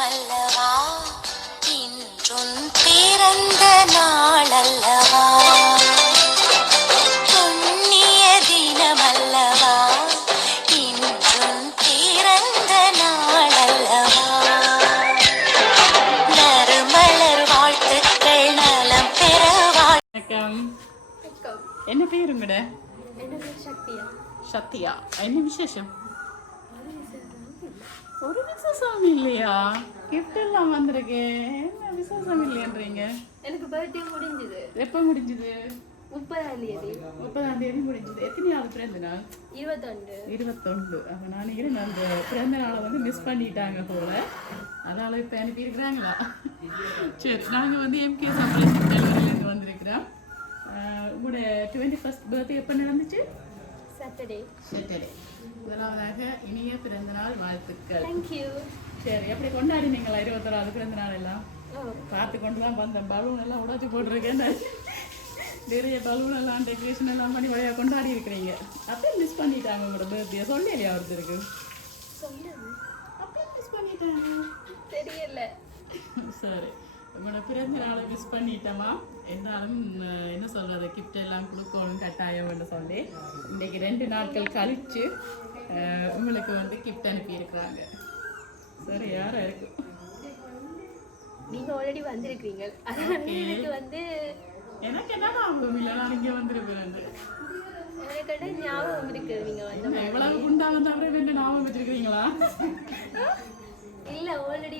தினமல்லவா இன்றும் பிறந்த நாளல்லவா புண்ணிய தினமல்லவா இன்றும் பிறந்த நாளல்லவா நறுமலர் வாழ்த்துக்கள் நலம் பெற வணக்கம். என்ன பேர் உங்களோட? சத்யா. என்ன விசேஷம்? ஒரு விசேஷம் இல்லையா? கிஃப்ட் எல்லாம் வந்திருக்கு. என்ன விசேஷம் இல்லையன்றீங்க? எனக்கு பர்த்டே முடிஞ்சது. எப்ப முடிஞ்சது? 30ஆம் தேதி. 30ஆம் தேதி முடிஞ்சது. எத்தனையாவது பிறந்த நாள்? 21. அப்ப நான் அந்த பிறந்த நாளை வந்து மிஸ் பண்ணிட்டாங்க போல. அதனால இப்ப அனுப்பியிருக்கிறாங்களா? சரி, நாங்க வந்து எம்கே சர்ப்ரைஸ் டெலிவரியிலேருந்து வந்திருக்கிறோம். உங்களோட 21st பர்த்டே எப்போ நடந்துச்சு? சாட்டர்டே. முதலாவதாக இனிய பிறந்த நாள் வாழ்த்துக்கள். தேங்க்யூ. சரி, எப்படி கொண்டாடினீங்களா 21வது பிறந்த நாள் எல்லாம்? பார்த்து கொண்டு தான் வந்தேன். பலூன் எல்லாம் உடைச்சு போட்டிருக்கேன். நிறைய பலூன் எல்லாம் டெக்கரேஷன் எல்லாம் பண்ணி வழியாக கொண்டாடி இருக்கிறீங்க. அப்படியே மிஸ் பண்ணிட்டாங்க உங்களோட பர்த்டே. சொல்லலையா ஒருத்தருக்கு? அப்படியே மிஸ் பண்ணிட்டாங்க. தெரியல. சரி, உங்களோட பிறந்த நாளை மிஸ் பண்ணிட்டோமா? என்றாலும் என்ன சொல்றது, கிஃப்ட் எல்லாம் கொடுக்கணும் கட்டாயம்னு சொல்லி இன்றைக்கு 2 நாட்கள் கழிச்சு உங்களுக்கு வந்து கிஃப்ட் அனுப்பியிருக்கிறாங்க. சரி, யாரா இருக்கு? நீங்க ஆல்ரெடி வந்திருக்கீங்க. அதனால எனக்கு வந்து எனக்கு என்ன ஞாபகம் இல்லை, நான் இங்கே வந்திருக்கிறேன். எனக்கு ஞாபகம் இருக்கு. நீங்க வந்து எவ்வளவு குண்டா வந்து அவரே வேண்ட ஞாபகம் வச்சிருக்கிறீங்களா? இல்ல, ஆல்ரெடி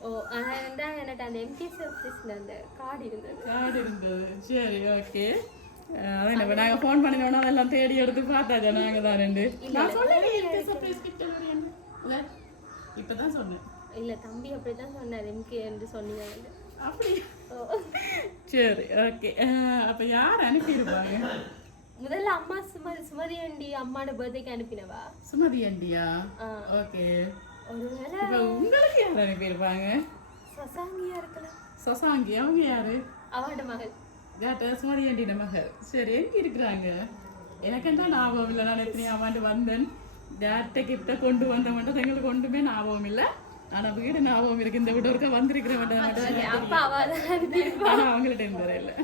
அதான் எனக்கு அந்த எம்கே சர்ப்ரைஸ்ல அந்த கார்டு இருந்தது. சரி, ஓகே. அதான் என்ன நாங்கள் ஃபோன் பண்ணினோன்னா அதெல்லாம் தேடி எடுத்து பார்த்தாச்சா? நாங்கள் தான் 2 நான் சொல்லலை சர்ப்ரைஸ் கிஃப்ட் இல்லை, இப்போ தான் சொன்னேன். இல்லை, தம்பி அப்படி தான் சொன்னார். எம்கே என்று சொன்னீங்க. அப்படி? சரி, ஓகே. அப்போ யார் அனுப்பியிருப்பாங்க? முதல்ல அம்மா சுமதி ஆண்டி அம்மாவோட பர்த்டேக்கு அனுப்பினவா? சுமதி ஆண்டியா? ஓகே. இப்போ உங்களுக்கு யார் அனுப்பியிருப்பாங்க? சசாங்கியா இருக்கலாம். சசாங்கி அவங்க யாரு? அவட மகள். சுமதி ஆண்டியோட மகள். சரி, எங்க இருக்கிறாங்க? எனக்கு என்ன ஞாபகம் இல்லை. நான் எத்தனையாம் ஆண்டு வந்தேன். டேரக்டா கிஃப்டை கொண்டு வந்த மட்டும் எங்களுக்கு ஒன்றுமே ஞாபகம் இல்லை. ஆனா வீடு ஞாபகம் இருக்கு. இந்த வீடு ஒருக்க வந்திருக்கிற மட்டும் அவங்கள்ட்ட இருந்தே இல்லை.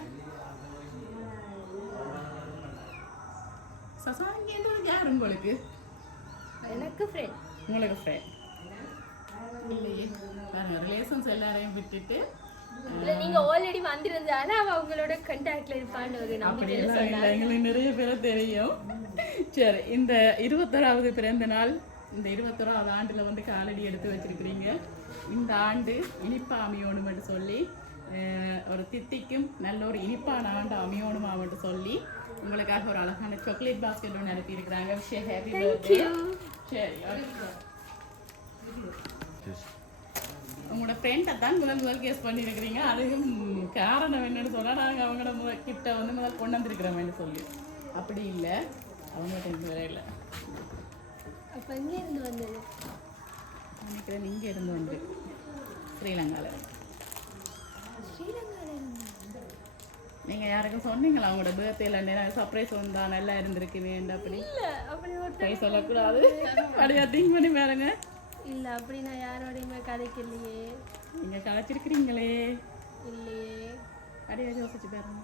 சசாங்கி யார் உங்களுக்கு? எனக்கு ஃப்ரெண்ட். உங்களுக்கு ஃப்ரெண்ட் இல்லையே? ரிலேஷன்ஸ் எல்லாரையும் விட்டுட்டு நீங்க ஆல்ரெடி வந்திருந்தால அவங்களோட கான்டாக்ட்ல இருப்பான்னு ஒரு நம்பிக்கையில சொன்னாங்க. எங்களுக்கு நிறைய பேரை தெரியும். சரி, இந்த 21வது பிறந்த நாள், இந்த 21வது ஆண்டுல வந்து காலடி எடுத்து வச்சிருக்கிறீங்க. இந்த ஆண்டு இனிப்பா அமையோணுமென்று சொல்லி ஒரு தித்திக்கும் நல்ல ஒரு இனிப்பான ஆண்டு அமையோணுமா மட்டும் சொல்லி உங்களுக்காக ஒரு அழகான சாக்லேட் பாஸ்கெட் ஒன்று அனுப்பி இருக்கிறாங்க. விஷயம் ஹாப்பி பர்த்டே. சரி, உங்களோட ஃப்ரெண்டை தான் முதல் கேஸ் பண்ணியிருக்கிறீங்க. அதுக்கும் காரணம் என்னன்னு சொன்னால் நாங்கள் அவங்களோட கிட்ட வந்து முதல் கொண்டு வந்திருக்கிறோம்னு சொல்லி. அப்படி இல்லை, அவங்கள்ட்ட இருந்து வேற இல்லை. அப்போ இங்கே இருந்து வந்தது நினைக்கிறேன். இங்கே இருந்து வந்து ஸ்ரீலங்காவில். நீங்கள் யாருக்கும் சொன்னீங்களா அவங்களோட பர்த்டேல சர்ப்ரைஸ் வந்தா நல்லா இருந்திருக்குவேன்? அப்படி போய் சொல்லக்கூடாது. அப்படியா திங்க் பண்ணி பாருங்க. இல்லை, அப்படி நான் யாரோடையுமே கதைக்கலையே. நீங்கள் கதைச்சிருக்கிறீங்களே? இல்லையே. அப்படியே யோசிச்சு பாருங்க.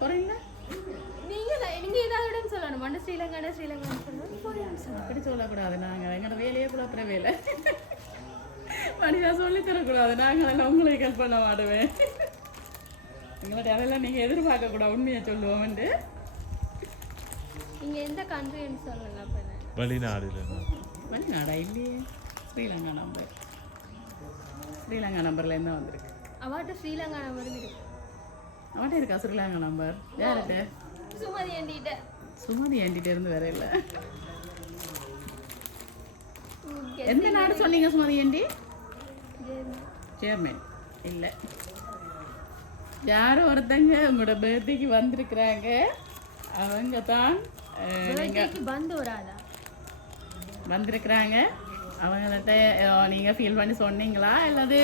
புரியல. நீங்க ஏதாவது சொல்லணும். மண்ட ஸ்ரீலங்கான அப்படி சொல்லக்கூடாது. நாங்கள் எங்களோட வேலையே கூட அப்புறம் வேலை மணிதான் சொல்லி தரக்கூடாது. நாங்கள் அதெல்லாம் உங்களுக்கு ஹெல்ப் பண்ண மாட்டேன். எங்கள்ட்ட அதெல்லாம் நீங்கள் எதிர்பார்க்க கூடாது. உண்மையை சொல்லுவோம். நீங்க எந்த கண்ட்ரின்னு சொல்லுங்க. வெளிநாடா இல்லையே? ஸ்ரீலங்கா நம்பர். ஸ்ரீலங்கா நம்பர்ல இருந்தா வந்திருக்கு. அவட்ட ஸ்ரீலங்கா நம்பர் இருக்கு. அவட்ட இருக்கா ஸ்ரீலங்கா நம்பர்? யார்கிட்ட? சுமதி ஆண்டிட்ட. சுமதி ஆண்டிட்ட இருந்து வேற இல்லை. எந்த நாடு சொன்னீங்க சுமதி ஆண்டி? ஜெர்மன் இல்லை. யாரும் ஒருத்தங்க உங்களோட பர்த்டேக்கு வந்திருக்கிறாங்க. அவங்க தான் வந்திருக்கிறாங்க. அவங்கள்ட்ட நீங்கள் ஃபீல் பண்ணி சொன்னீங்களா இல்லாது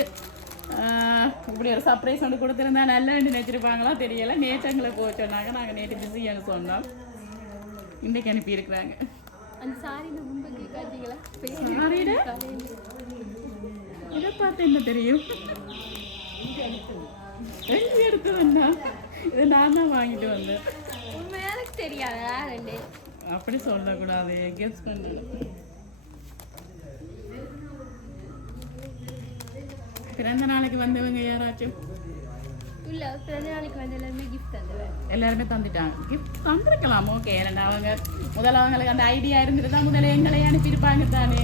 இப்படி ஒரு சர்ப்ரைஸ் ஒன்று கொடுத்துருந்தா நல்லா நினைச்சிருப்பாங்களா தெரியலை. நேற்று எங்களை போக சொன்னாங்க. நாங்கள் நேற்று பிஸின்னு சொன்னோம். இன்றைக்கு அனுப்பியிருக்கிறாங்க. அந்த சாரி இந்த முன்புக்கு காட்டிங்களா சாரிடா இதை பார்த்து என்ன தெரியும் எங்க எடுத்து வந்தா இதை நான் தான் வாங்கிட்டு வந்தேன் உண்மையா எனக்கு தெரியாதா ரெண்டு அப்படி சொல்லக்கூடாது கெஸ் பண்ணணும் பிறந்த நாளைக்கு வந்தவங்க யாராச்சும் இல்ல பிறந்த நாளைக்கு வந்து எல்லாருமே கிஃப்ட் தந்துவேன் எல்லாருமே தந்துட்டாங்க கிஃப்ட் தந்துருக்கலாம் ஓகே ஏன்னா அவங்க முதல்ல அவங்களுக்கு அந்த ஐடியா இருந்துட்டு தான் முதல்ல எங்களை அனுப்பியிருப்பாங்க தானே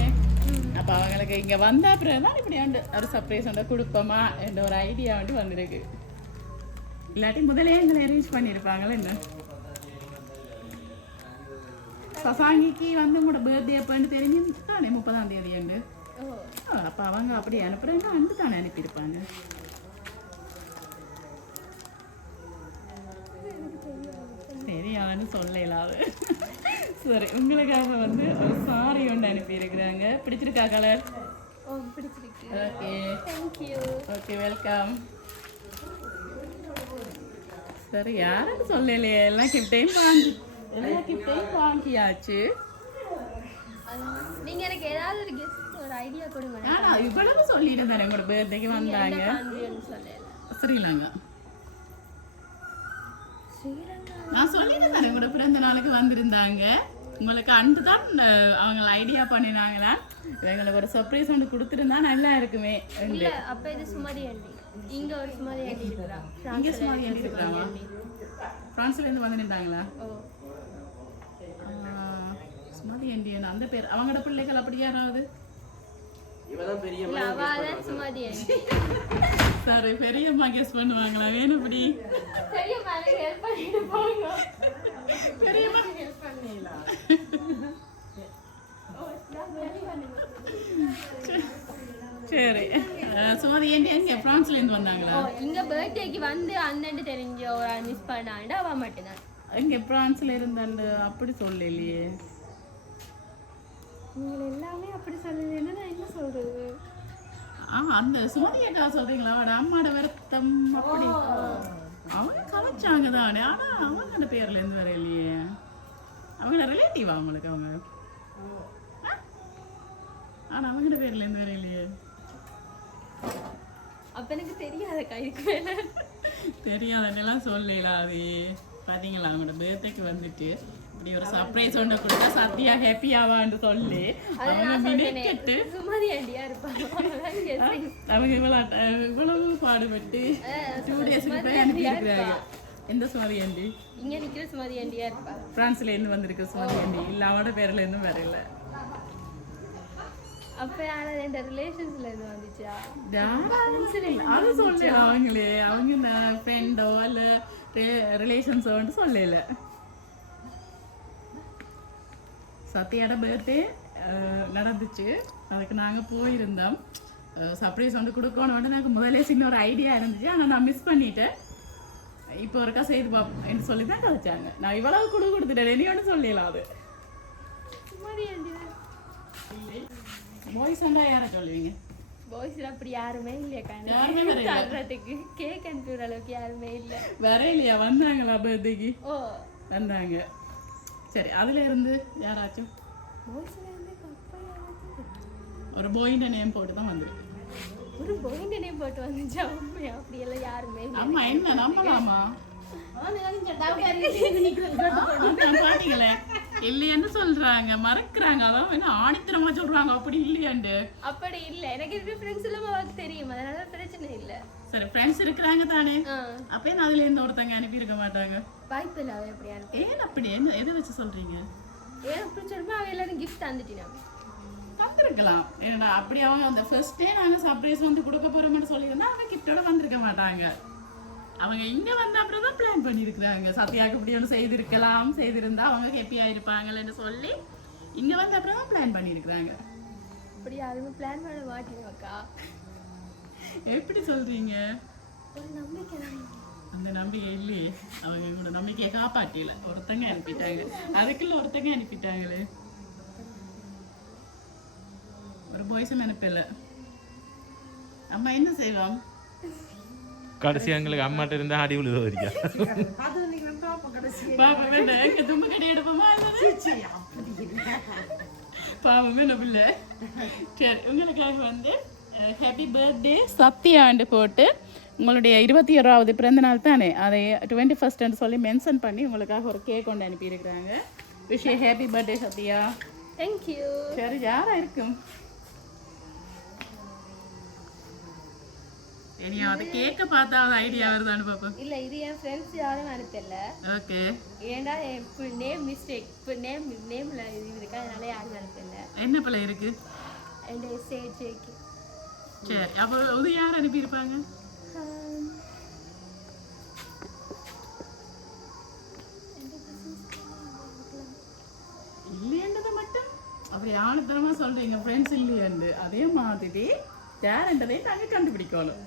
அப்போ அவங்களுக்கு இங்கே வந்த அப்புறம் தான் இப்படி வந்து ஒரு சர்ப்ரைஸ் வந்து கொடுப்போமா என்ற ஒரு ஐடியா வந்து வந்திருக்கு இல்லாட்டி முதலே எங்களை அரேஞ்ச் பண்ணியிருப்பாங்களே என்ன சசாங்கிக்கு வந்து உங்களோட பர்த்டே அப்போன்னு தெரிஞ்சு தானே 30ஆம் தேதி உண்டு அப்போ அவங்க அப்படி அனுப்புறாங்க அண்டு தானே அனுப்பியிருப்பாங்க சரியானு சொல்லலாது சரி உங்களுக்காக வந்து ஒரு சாரி ஒன்று அனுப்பியிருக்கிறாங்க பிடிச்சிருக்கா கலர் பிடிச்சிருக்கு ஓகே தேங்க்யூ ஓகே வெல்கம் சரி யாரும் சொல்லலையே எல்லா கிஃப்டையும் வாங்கியாச்சு நீங்க எனக்கு ஏதாவது ஒரு கெஸ்ட் ஒரு ஐடியா கொடுங்க ஆனா இவ்வளவு சொல்லியிருந்தாரு உங்களோட பர்த்டேக்கு வந்தாங்க ஸ்ரீலங்கா நான் சொல்லியிருந்தேன் உங்களோட பிறந்த நாளுக்கு வந்திருந்தாங்க உங்களுக்கு அன்று தான் அவங்க ஐடியா பண்ணினாங்களா எங்களுக்கு ஒரு சர்ப்ரைஸ் ஒன்று கொடுத்துருந்தா நல்லா இருக்குமே இல்ல அப்ப இது சுமதி ஆண்டி இங்க ஒரு சுமதி ஆண்டி இருக்கறா இங்க சுமதி ஆண்டி இருக்கறாங்க பிரான்ஸ்ல இருந்து வந்து நின்றாங்களா சுமதி ஆண்டி அந்த பேர் அவங்களோட பிள்ளைகள் அப்படி யாராவது இவதான் பெரிய இல்ல அவதான் சுமதி ஆண்டி சரி பெரியம்மா கெஸ் பண்ணுவாங்களா வேணும் இப்படி பெரியம்மா ஹெல்ப் பண்ணிட்டு போங்க பெரியம்மா ஹெல்ப் பண்ணீங்களா சரி சுமதி ஆண்டி எங்க பிரான்ஸ்ல இருந்து வந்தாங்களா இங்க பர்த்டேக்கு வந்து அண்ணன் தெரிஞ்ச ஒரு மிஸ் பண்ணாண்டா அவ மட்டும்தான் இங்க பிரான்ஸ்ல இருந்தாண்டு அப்படி சொல்லலையே நீங்க எல்லாமே அப்படி சொல்லுவீங்கன்னா நான் என்ன சொல்றது அந்த சுமதி அக்கா சொல்றீங்களா அவட அம்மாட வருத்தம் அப்படி அவங்க கலைச்சாங்க தானே ஆனா அவங்க பேர்ல இருந்து வர இல்லையே அவங்களோட ரிலேட்டிவா அவங்களுக்கு அவங்க ஆனா அவங்களோட பேர்ல இருந்து வர இல்லையே அப்ப எனக்கு தெரியாத கைக்கு மேல தெரியாதெல்லாம் சொல்லலாம் அது பாத்தீங்களா அவங்களோட பர்த்டேக்கு வந்துட்டு இப்படி ஒரு சர்ப்ரைஸ் ஒன்று கொடுத்தா சத்யா ஹாப்பி ஆவான்னு சொல்லி அவங்க மினிக்கெட்டு சுமதி ஆண்டியா இருப்பாங்க அவங்க இவ்வளவு பாடுபட்டு 2 டேஸ்க்கு போய் அனுப்பியிருக்கிறாங்க எந்த சுமதி ஆண்டி இங்க நிக்கிற சுமதி ஆண்டியா இருப்பா பிரான்ஸ்ல இருந்து வந்திருக்கு சுமதி ஆண்டி இல்ல அவனோட பேர்ல இருந்தும் வரல அப்ப யாரா இந்த ரிலேஷன்ஸ்ல இருந்து வந்துச்சா அது சொல்லி அவங்களே அவங்க ஃப்ரெண்டோ இல்ல ரிலேஷன்ஸோ சொல்லல சத்யாட பர்த்டே நடந்துச்சு அதுக்கு நாங்கள் போயிருந்தோம் சர்ப்ரைஸ் வந்து கொடுக்கணும் எனக்கு முதலே சின்ன ஒரு ஐடியா இருந்துச்சு ஆனால் நான் மிஸ் பண்ணிட்டேன் இப்போ ஒருக்கா செய்து பார்ப்போம் சொல்லி தான் கதைச்சாங்க நான் இவ்வளவு கொடுத்துட்டேன் இனி ஒன்று சொல்லலாம் அது பாய்ஸ் வந்தா யாரை சொல்லுவீங்க பாய்ஸ்ல அப்படி யாருமே இல்லையா யாருமே வரல தர்றதுக்கு கேக் அனுப்பிடுற அளவுக்கு யாருமே இல்லை வர இல்லையா வந்தாங்களா பர்த்டேக்கு ஓ வந்தாங்க சரி அதுல இருந்து யாராச்சும் பாய்ஸ்ல இருந்து ஒரு பாயிண்ட் நேம் போட்டு தான் வந்திருக்கு ஒரு பாயிண்ட் நேம் போட்டு வந்துச்சா உண்மையா அப்படி எல்லாம் யாருமே இல்லை அம்மா என்ன நம்பலாமா பாத்தீங்களே இல்லையன்னு சொல்றாங்க மறக்கிறாங்க அதான் என்ன ஆணித்தனமா சொல்றாங்க அப்படி இல்லையாண்டு அப்படி இல்ல எனக்கு இது ஃப்ரெண்ட்ஸ் எல்லாம் அவருக்கு தெரியும் அதனால பிரச்சனை இல்ல சரி ஃப்ரெண்ட்ஸ் இருக்கிறாங்க தானே அப்ப என்ன அதுல இருந்து ஒருத்தங்க அனுப்பி இருக்க மாட்டாங்க வாய்ப்பு இல்ல அவ எப்படி அனுப்பி ஏன் அப்படி என்ன எதை வச்சு சொல்றீங்க ஏன் அப்படி சொல்லுமா அவ எல்லாரும் கிஃப்ட் தந்துட்டினாங்க தந்திருக்கலாம் ஏன்னா அப்படி அவங்க அந்த ஃபர்ஸ்ட் டே நாங்க சர்ப்ரைஸ் வந்து கொடுக்க போறோம்னு சொல்லியிருந்தா அவங்க கிஃப்டோட வந்திருக்க மாட்டாங்க அவங்க இங்க வந்த அப்புறம் தான் பிளான் பண்ணியிருக்கிறாங்க சத்யாவுக்கு இப்படி ஒன்று செய்திருந்தா அவங்க ஹாப்பியா இருப்பாங்கன்னு சொல்லி இங்க வந்த அப்புறம் தான் பிளான் பண்ணியிருக்கிறாங்க அப்படி யாருமே பிளான் பண்ண மாட்டீங்கக்கா எப்படி சொல்றீங்க ஒரு நம்பிக்கை அந்த நம்பிக்கை இல்லையே அவங்க கூட நம்பிக்கையை காப்பாற்றல ஒருத்தங்க அனுப்பிட்டாங்க அதுக்குள்ள ஒருத்தங்க அனுப்பிட்டாங்களே ஒரு பாய்ஸும் அனுப்பல அம்மா என்ன செய்வோம் கடைசி எங்களுக்கு அம்மாட்ட இருந்தா அடி விழுத வரைக்கும் பாப்போம் என்ன எங்க தும்பு கட்டி எடுப்போமா பாவமே நம்பில்ல. சரி, உங்களுக்காக வந்து ஹாப்பி பர்த்டே சத்யாண்டு போட்டு உங்களுடைய 21வது பிறந்த நாள் தானே, அதை 21st சொல்லி மென்ஷன் பண்ணி உங்களுக்காக ஒரு கேக் கொண்டு அனுப்பியிருக்கிறாங்க. Wish you happy birthday Sathya. Thank you. சரி, யாரா இருக்கும் இனியா? அது கேக்க பார்த்தா அது ஐடியா வருதான்னு பாப்போம். இல்ல, இது என் ஃப்ரெண்ட்ஸ் யாரும் அனுப்பல. ஓகே, ஏண்டா என் நேம் மிஸ்டேக், நேம்ல இது இருக்கு, அதனால யாரும் அனுப்பல. என்ன பிள்ளை இருக்கு? அண்ட் சேஜேக்கு. சரி, அப்போ அது யார் அனுப்பியிருப்பாங்க? இல்லையன்றதை மட்டும் அப்படி ஆணுத்தனமா சொல்றீங்க ஃப்ரெண்ட்ஸ் இல்லையண்டு. அதே மாதிரி யாருன்றதையும் நாங்க கண்டுபிடிக்கணும்.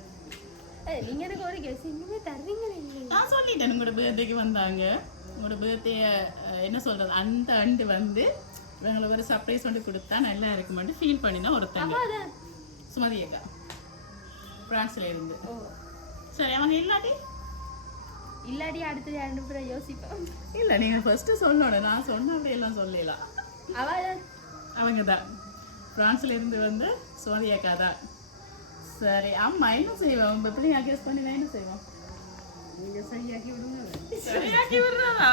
நீங்க எனக்கு ஒரு கெஸ் இன்னுமே தருவீங்க இல்லையா? நான் சொல்லிட்டேன், உங்களோட பர்த்டேக்கு வந்தாங்க. உங்களோட பர்த்டே என்ன சொல்றது, அந்த ஆண்டு வந்து இவங்களுக்கு ஒரு சர்ப்ரைஸ் வந்து கொடுத்தா நல்லா இருக்குமென்று ஃபீல் பண்ணினா ஒருத்தங்க சுமதி அக்கா பிரான்ஸ்ல இருந்து. சரி, அவங்க இல்லாட்டி அடுத்தது அனுப்புற யோசிப்போம். இல்லை, நீங்க ஃபர்ஸ்ட் சொல்லணும். நான் சொன்ன அப்படி எல்லாம் சொல்லலாம். அவங்க தான் பிரான்ஸ்ல இருந்து வந்து சுமதி அக்கா தான். சரி, அம்மா என்ன செய்வோம்? இப்போ பிள்ளைங்க அட்ஜஸ்ட் பண்ணி நான் என்ன செய்வோம்? சரியாக்கி விடுறதா?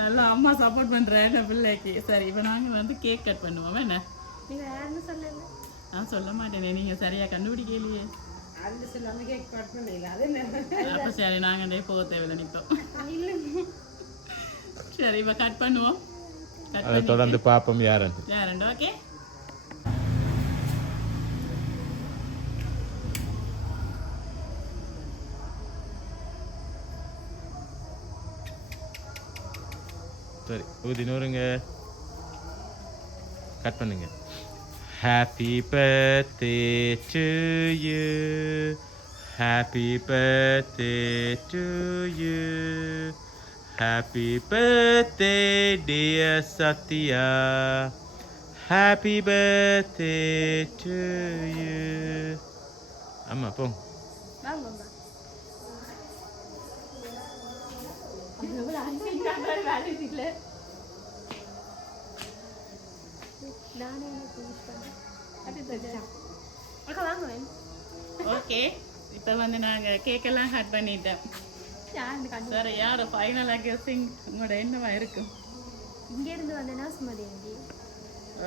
நல்லா அம்மா சப்போர்ட் பண்றேன் என்ன பிள்ளைக்கு. சரி, இப்போ நாங்க வந்து கேக் கட் பண்ணுவோம். என்ன நான் சொல்ல மாட்டேனே, நீங்க சரியா கண்டுபிடிக்கலையே. அப்ப சரி, நாங்க போக தேவையில்லை, நிற்போம். சரி, இப்போ கட் பண்ணுவோம். தொடர்ந்து பாப்போம் யாருண்டு. ஓகே, சரி, ஊதினூருங்க கட் பண்ணுங்க. Happy birthday to you, happy birthday to you, happy birthday dear Sathya, happy birthday to you. ஆமா, போங்க. ஓகே, இப்போ வந்து நாங்க கேக் எல்லாம் கட் பண்ணிட்டோம். சரி, யார் ஃபைனலாக கெஸ்ஸிங் உங்களோட என்னவா இருக்கும்? இங்க இருந்து வந்தேன்னா சுமதி.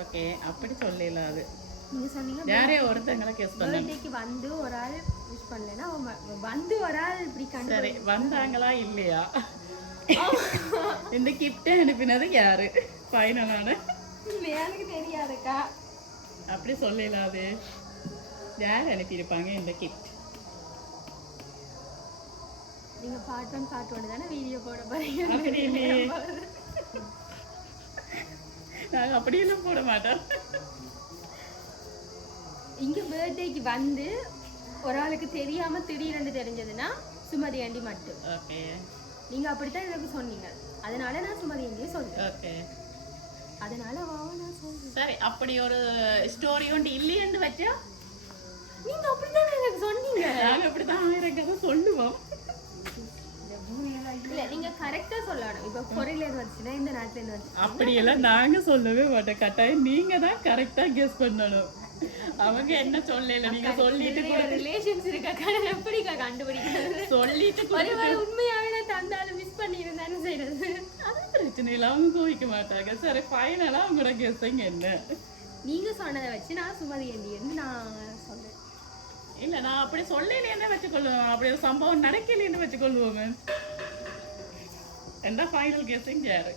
ஓகே, அப்படி சொல்லல. அது நீங்க சொன்னீங்க யாரே ஒருத்தங்களை கெஸ் பண்ணாங்க. பர்த்டேக்கு வந்து ஒரு ஆள் விஷ் பண்ணலனா வந்து ஒரு ஆள் இப்படி கண்டு. சரி, வந்தாங்களா இல்லையா? இந்த கிஃப்ட் அனுப்பினது யாரு ஃபைனலான? எனக்கு தெரியாதுக்கா. அப்படி சொல்லல. அது யார் அனுப்பியிருப்பாங்க இந்த கிஃப்ட்? நீங்க பார்ட் 1 தானே வீடியோ போட போறீங்க. அப்படி இல்லையே, நாங்கள் அப்படியெல்லாம் போட மாட்டோம். இங்க பர்த்டேக்கு வந்து ஒரு ஆளுக்கு தெரியாம திடீர்னு தெரிஞ்சதுன்னா சுமதி ஆண்டி மட்டும். ஓகே, நீங்க அப்படித்தான் எனக்கு சொன்னீங்க, அதனால நான் சுமதி ஆண்டியே சொல்றேன். ஓகே, அதனால நான் சொல்றேன். சரி, அப்படி ஒரு ஸ்டோரி ஒன்று இல்லையென்று வச்சா நீங்க அப்படித்தான் எனக்கு சொன்னீங்க. நாங்கள் அப்படித்தான் 1000 கதை சொல்லுவோம். இல்ல, நீங்க கரெக்டா சொல்லணும். இப்ப கொரியில இருந்து வந்துச்சுன்னா இந்த நாட்டுல இருந்து வந்து அப்படியெல்லாம் நாங்க சொல்லவே மாட்டோம். கட்டாயம் நீங்க தான் கரெக்டா கெஸ் பண்ணணும். அவங்க என்ன சொல்லல, நீங்க சொல்லிட்டு ரிலேஷன்ஸ் இருக்கா எப்படிக்கா கண்டுபிடிக்கிறது? சொல்லிட்டு ஒருவேளை உண்மையாவே நான் தந்தாலும் மிஸ் பண்ணியிருந்தானு செய்யறது. அது பிரச்சனை இல்லை, அவங்க கோவிக்க மாட்டாங்க. சரி, ஃபைனலா உங்களோட கெஸ்ஸிங் என்ன? நீங்க சொன்னதை வச்சு நான் சுமதி ஆண்டி இருந்து நான் சொன்னேன். இல்ல, நான் அப்படி சொல்லலேன்னு வச்சுக்கொள்ளுவோம். அப்படி ஒரு சம்பவம் நடக்கலன்னு வச்சுக்கொள்வோமே. என்ன ஃபைனல் கெஸ்ஸிங் யாரு?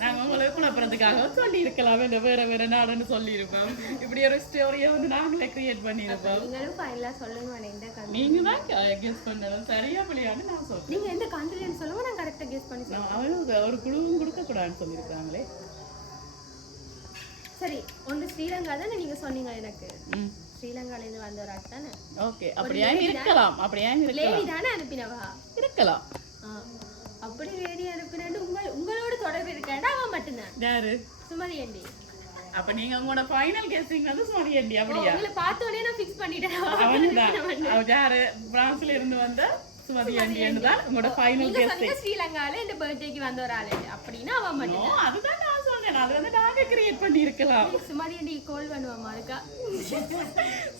நாங்க உங்களுக்கு குழப்பறதுக்காக சொல்லி இருக்கலாம், வேற வேற நாடுன்னு சொல்லி இருப்போம். இப்படி ஒரு ஸ்டோரியை வந்து நாங்களே கிரியேட் பண்ணிருப்போம். நீங்களும் ஃபைனலா சொல்லுங்க. எந்த கண்ட்ரி நீங்க தான் கெஸ் பண்ணணும். சரியா பிள்ளையான்னு நான் சொல்றேன். நீங்க எந்த கண்ட்ரின்னு சொல்லுங்க, நான் கரெக்டா கெஸ் பண்ணி சொல்றேன். அவங்க ஒரு குழுவும் கொடுக்க கூடாதுன்னு சொல்லியிருக்காங்களே. சரி, ஒன்று ஸ்ரீலங்கா தானே நீங்க சொன்னீங்க எனக்கு. ஸ்ரீலங்கால இருந்து வந்த ஒரு ஆள் தானே. ஓகே, அப்படியே இருக்கலாம். அப்படியே லேடி தானே அனுப்பினவா இருக்கலாம். அப்படி லேடி அனுப்பினது உங்களோட தொடர்பு இருக்காண்டா அவன் மட்டும்தான். யாரு? சுமதி ஆண்டி. அப்ப நீங்க உங்களோட ஃபைனல் கெஸ்ஸிங் வந்து சுமதி ஆண்டி. அப்படியா? உங்களை பார்த்த உடனே நான் ஃபிக்ஸ் பண்ணிட்டேன். அவன்தான். அவ யாரு? பிரான்ஸ்ல இருந்து வந்த சுமதி ஆண்டி தான் உங்களோட ஃபைனல் நீங்க கெஸ்ட். சொன்னீங்க ஸ்ரீலங்கால இந்த பர்த்டேக்கு வந்த ஒரு ஆளு அப்படின்னா அவ மட்டும் தான். அதுதான் நான் சொன்னேன். அது வந்து நாங்க கிரியேட் பண்ணி இருக்கலாம். சுமதி ஆண்டி கால் பண்ணுவாமா இருக்கா?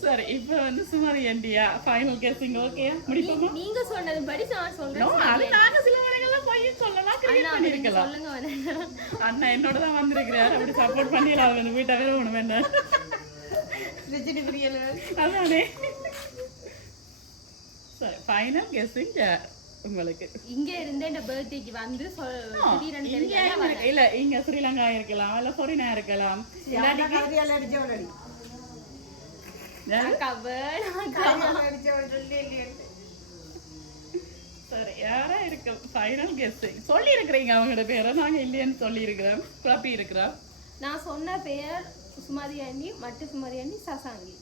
சரி இப்போ வந்து சுமதி ஆண்டியா ஃபைனல் கெஸ்டிங் ஓகே முடிப்போமா? நீங்க சொன்னது படி நான் சொல்றேன். அது நாங்க சில நேரங்கள்ல போய் சொல்லலாம் கிரியேட் பண்ணி இருக்கலாம். சொல்லுங்க வேணா. அண்ணா என்னோட தான் வந்திருக்கிறார். அப்படி சப்போர்ட் பண்ணிடலாம். வந்து வீட்டை வேற ஒண்ணு வேண்டாம். அதானே. சரி ஃபைனல் கெஸ்டிங் உங்களுக்கு இங்க இருந்து இந்த பர்த்டேக்கு வந்து திடீரென இங்க தெரிஞ்சா இல்ல இங்க ஸ்ரீலங்கா இருக்கலாம் இல்ல ஃபாரினா இருக்கலாம். சரி யாரா இருக்கு ஃபைனல் கெஸ்டிங் சொல்லி இருக்கிறீங்க அவங்களோட பேரை நாங்க இல்லையன்னு சொல்லி இருக்கிறோம். குழப்பி இருக்கிறோம். நான் சொன்ன பெயர் சுமதி ஆண்டி மட்டு சுமதி ஆண்டி சசாங்கி.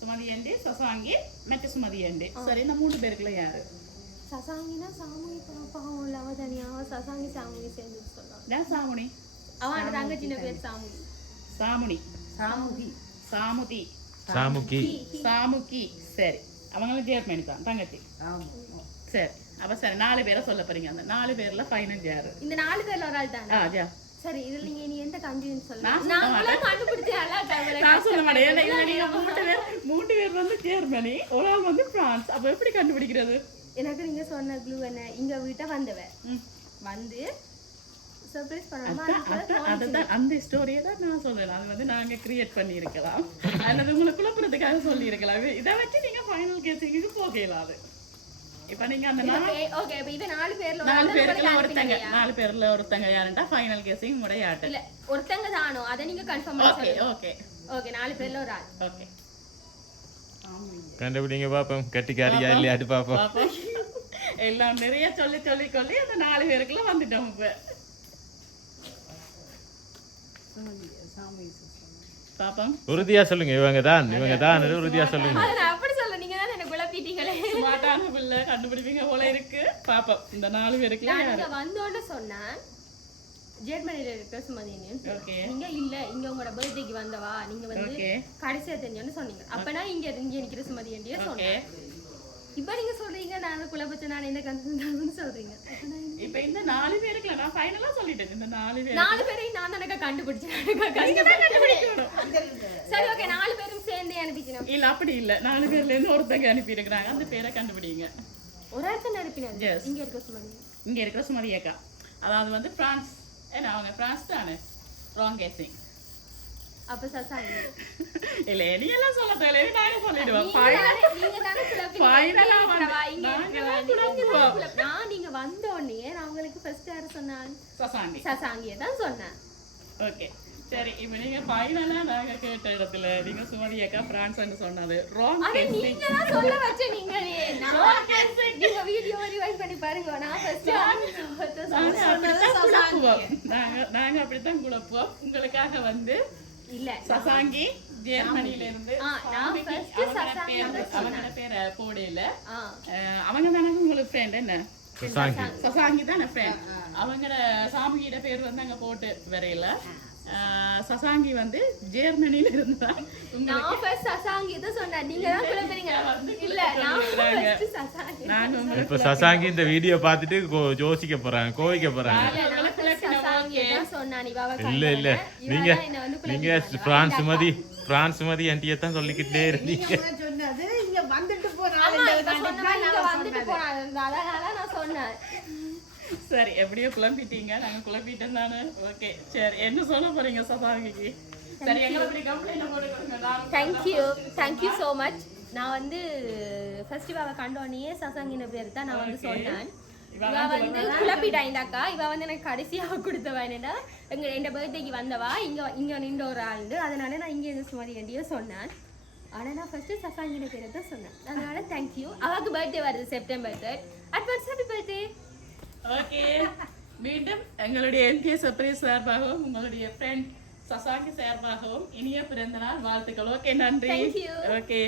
சுமதி ஆண்டி சசாங்கி மற்ற சுமதி ஆண்டி. சரி இந்த 3 பேருக்குள்ள யாரு? சசாங்கினா சாமுகி பாப்பாவும் இல்ல அவ தனியாவ சசாங்கி சாமுகி சேர்ந்து சொல்லலாம். நான் சாமுனி. அவன் தங்கச்சின பேர் சாமுகி. சாமுனி. சாமுகி. சாமுதி. சாமுகி. சாமுகி. சரி அவங்களும் ஜெர்மனி தான் தங்கச்சி. ஆமா. சரி அப்ப சரி 4 பேரை சொல்ல போறீங்க. அந்த 4 பேர்ல ஃபைனல் யாரு? இந்த 4 பேர்ல ஒரு ஆள் தானே. ஜா சரி இதுல நீங்க இனி எந்த கன்ஃபியூஷன் சொல்லுங்க. நான் நாங்களே கண்டுபிடிச்சல கவலை. நான் சொல்ல மாட்டேன். ஏன்னா இதுல நீங்க 3 பேர் வந்து ஜெர்மனி ஒரு ஆள் வந்து பிரான்ஸ். அப்ப எப்படி கண்டுபிடிக்கிறது? எனக்கு நீங்க சொன்ன க்ளூ என்ன இங்க வீட்டை வந்தவ வந்து சர்ப்ரைஸ் பண்ணாம அதுதான் அந்த ஸ்டோரியை தான் நான் சொல்றேன். அது வந்து நாங்க கிரியேட் பண்ணி இருக்கலாம் அல்லது உங்களை குழப்பறதுக்காக சொல்லி இருக்கலாம். இதை வச்சு நீங்க ஃபைனல் கேசிங்க்கு போகலாம். அது இப்ப நீங்க அந்த ஓகே இப்ப இது 4 பேர்ல 4 பேர்ல ஒருத்தங்க 4 பேர்ல ஒருத்தங்க யாருன்னா ஃபைனல் கேசிங் முறையாட்டு இல்ல ஒருத்தங்க தானோ அத நீங்க கன்ஃபார்ம் பண்ணி ஓகே ஓகே ஓகே 4 பேர்ல ஒரு ஆள். ஓகே கண்டுபிடிங்க பாப்போம் கட்டிக்காரியா இல்லையாட்டு பாப்போம். எல்லாம் நிறைய சொல்லி சொல்லி சொல்லி அந்த 4 பேருக்குள்ள வந்துட்டோம். இப்ப பாப்போம் உறுதியா சொல்லுங்க. இவங்க தான் உறுதியா சொல்லுங்க. நான் அப்படி சொல்ல நீங்க தான் என்ன குழப்பிட்டீங்களே. ஸ்மார்ட்டான பிள்ளை கண்டுபிடிப்பீங்க போல இருக்கு. பாப்போம் இந்த 4 பேருக்குள்ள நான் வந்தோன்னு சொன்னேன் ஜெர்மனில இருக்க சுமதினி. ஓகே நீங்க இல்ல இங்க உங்களோட பர்த்டேக்கு வந்தவா நீங்க வந்து கடைசியா தெரிஞ்சோன்னு சொன்னீங்க. அப்பனா இங்க நிக்கிற சுமதி ஆண்டியே சொன்னேன். இப்ப நீங்க சொல்றீங்க நான் குழப்பத்தை நான் என்ன கன்ஃபியூஷன் சொல்றீங்க. இப்ப இந்த 4 பேருக்குள்ள நான் ஃபைனலா சொல்லிட்டேன். இந்த 4 பேரையும் நான் தானே கண்டுபிடிச்சேன். சரி ஓகே 4 பேரும் சேர்ந்து அனுப்பிச்சோம். இல்ல அப்படி இல்ல 4 பேர்ல இருந்து ஒருத்தங்க அனுப்பி இருக்காங்க. அந்த பேரை கண்டுபிடிங்க. ஒரு இடத்துல அனுப்பினாங்க. இங்க இருக்க சுமதி. இங்க இருக்கிற சுமதி அக்கா அதாவது வந்து பிரான்ஸ். ஏன்னா அவங்க பிரான்ஸ் தானே. ராங் கேசிங். அப்ப சசாங்கி இல்ல நீ எல்லாம் சொல்ல தேவையில்லை. நாங்க சொல்லிடுவோம். நீங்க தானே ஃபைனலா நான் நீங்க வந்த உடனே நான் உங்களுக்கு ஃபர்ஸ்ட் யார் சொன்னேன்? சசாங்கியை தான் சொன்னேன். ஓகே சரி இப்போ நீங்க ஃபைனலா நாங்க கேட்ட இடத்துல நீங்க சுமதி அக்கா பிரான்ஸ்னு சொன்னது ராங் கேசிங். நீங்க தான் சொல்ல வச்ச நீங்களே. நான் நீங்க வீடியோ ரிவைண்ட் பண்ணி பாருங்க. நான் ஃபர்ஸ்ட் நாங்க அப்படித்தான் குழப்போம். உங்களுக்காக வந்து இல்ல சசாங்கி ஜெர்மனில இருந்து நான் ஃபர்ஸ்ட் சசாங்கி அவங்களோட பேரை போடல. அவங்க தானே உங்களுக்கு ஃப்ரெண்ட் என்ன? சசாங்கி தானே ஃப்ரெண்ட். அவங்களோட சாமுகியோட பேர் வந்து அங்க போட்டு வரையில சசாங்கி வந்து ஜெர்மனில இருந்தா நான் ஃபர்ஸ்ட் சசாங்கி தான் சொன்னேன். நீங்க தான் குழப்பறீங்க. இல்ல நான் ஃபர்ஸ்ட் சசாங்கி. இப்ப சசாங்கி இந்த வீடியோ பார்த்துட்டு யோசிக்க போறாங்க கோவிக்க போறாங்க. இல்ல இல்ல நீங்க பிரான்ஸ் மதி ஆண்டியை தான் சொல்லிக்கிட்டே இருந்தீங்க. சொன்னது இங்க வந்துட்டு சொன்னேன். சரி எப்படியோ குழம்பிட்டீங்க. நாங்க குழப்பிட்டோம் தானே. ஓகே சரி என்ன சொல்ல போறீங்க சசாங்கிக்கு? சரி எங்களை இப்படி கம்ப்ளைண்ட் போடுங்க. Thank you so much. நான் வந்து ஃபர்ஸ்ட் இவ கண்டோனியே சசாங்கின பேர் தான் நான் வந்து சொன்னேன். இவ வந்து குழப்பிட்டா இந்த அக்கா. இவ வந்து எனக்கு கடைசியாக கொடுத்தவா என்னடா எந்த பர்த்டேக்கு வந்தவா இங்க நின்ற ஒரு ஆள். அதனால நான் இங்கே இந்த சுமதி ஆண்டியை சொன்னேன். ஆனால் நான் ஃபர்ஸ்ட் சசாங்கின பேரை தான் சொன்னேன். அதனால தேங்க்யூ. அவளுக்கு பர்த்டே வருது September 3. Advance happy birthday. Okay மீண்டும் எங்களுடைய எம்கே சர்ப்ரைஸ் சார்பாகவும் உங்களுடைய ஃப்ரெண்ட் சசாங்கி சார்பாகவும் இனிய பிறந்த நாள் வாழ்த்துக்கள். ஓகே நன்றி. Thank you. ஓகே